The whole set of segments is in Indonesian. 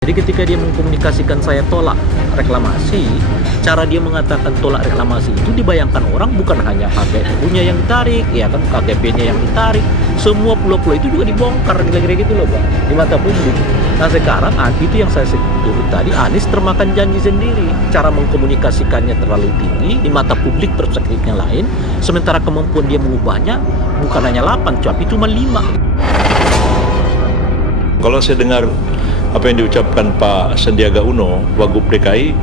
Jadi ketika dia mengkomunikasikan saya tolak reklamasi, cara dia mengatakan tolak reklamasi itu dibayangkan orang bukan hanya HPU-nya yang ditarik, ya kan, KGP-nya yang ditarik, semua pulau-pulau itu juga dibongkar, kira-kira gitu loh, Bang, di mata publik. Nah sekarang itu yang saya sebut tadi, Anies termakan janji sendiri, cara mengkomunikasikannya terlalu tinggi, di mata publik perspektifnya lain, sementara kemampuan dia mengubahnya bukan hanya 8, tapi cuma 5. Kalau saya dengar apa yang diucapkan Pak Sandiaga Uno, Wagub DKI,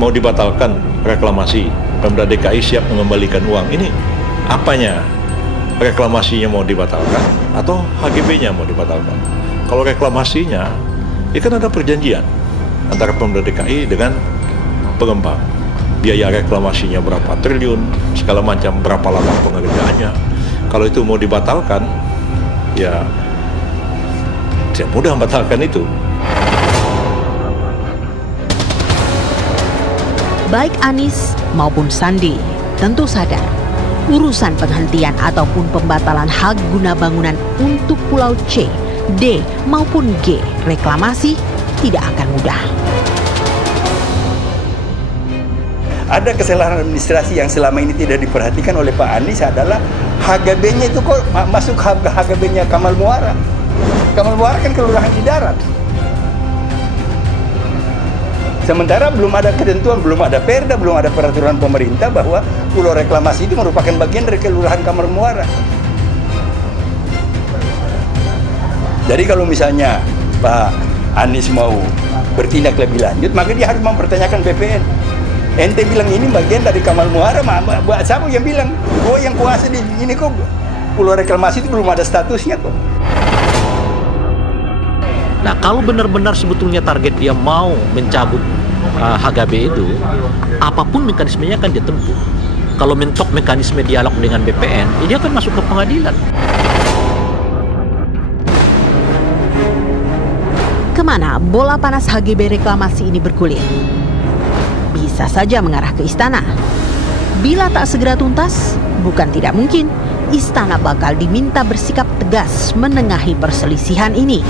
mau dibatalkan reklamasi, Pemda DKI siap mengembalikan uang. Ini apanya? Reklamasinya mau dibatalkan atau HGB-nya mau dibatalkan? Kalau reklamasinya, ya kan ada perjanjian antara Pemda DKI dengan pengembang. Biaya reklamasinya berapa triliun, segala macam, berapa lama pengerjaannya. Kalau itu mau dibatalkan, ya tidak mudah membatalkan itu. Baik Anies maupun Sandi tentu sadar urusan penghentian ataupun pembatalan hak guna bangunan untuk Pulau C, D maupun G reklamasi tidak akan mudah. Ada kesalahan administrasi yang selama ini tidak diperhatikan oleh Pak Anies adalah HGB-nya itu kok masuk HGB-nya Kamal Muara. Kamal Muara kan kelurahan di darat. Sementara belum ada ketentuan, belum ada perda, belum ada peraturan pemerintah bahwa pulau reklamasi itu merupakan bagian dari kelurahan Kamal Muara. Jadi kalau misalnya Pak Anies mau bertindak lebih lanjut, maka dia harus mempertanyakan BPN. Ente bilang ini bagian dari Kamal Muara, siapa yang bilang? Gue yang kuasa di ini kok. Pulau reklamasi itu belum ada statusnya kok. Nah, kalau benar-benar sebetulnya target dia mau mencabut HGB itu, apapun mekanismenya akan dia tempuh. Kalau mentok mekanisme dialog dengan BPN, dia akan masuk ke pengadilan. Kemana bola panas HGB reklamasi ini bergulir? Bisa saja mengarah ke istana. Bila tak segera tuntas, bukan tidak mungkin istana bakal diminta bersikap tegas menengahi perselisihan ini.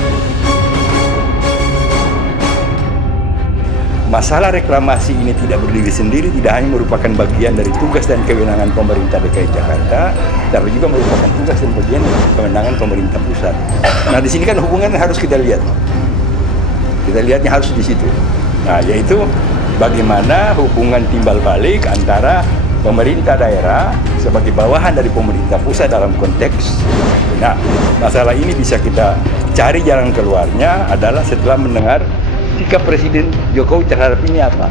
Masalah reklamasi ini tidak berdiri sendiri, tidak hanya merupakan bagian dari tugas dan kewenangan pemerintah DKI Jakarta, tapi juga merupakan tugas dan bagian dari kewenangan pemerintah pusat. Nah, di sini kan hubungan harus kita lihat. Kita lihatnya harus di situ. Nah, yaitu bagaimana hubungan timbal balik antara pemerintah daerah sebagai bawahan dari pemerintah pusat dalam konteks. Nah, masalah ini bisa kita cari jalan keluarnya adalah setelah mendengar sikap Presiden Jokowi terhadap ini apa?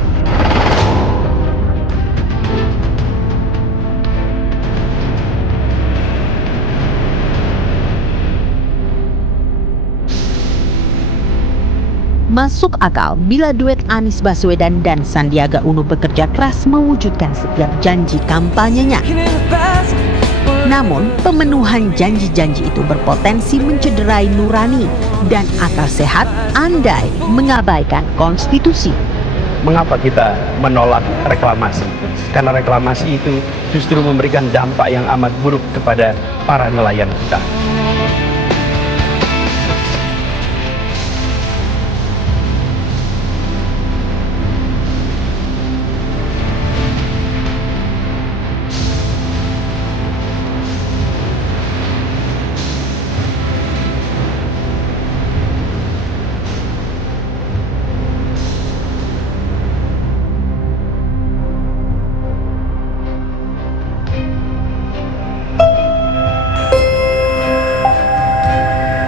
Masuk akal bila duet Anies Baswedan dan Sandiaga Uno bekerja keras mewujudkan setiap janji kampanyenya. Namun, pemenuhan janji-janji itu berpotensi mencederai nurani dan akal sehat andai mengabaikan konstitusi. Mengapa kita menolak reklamasi? Karena reklamasi itu justru memberikan dampak yang amat buruk kepada para nelayan kita.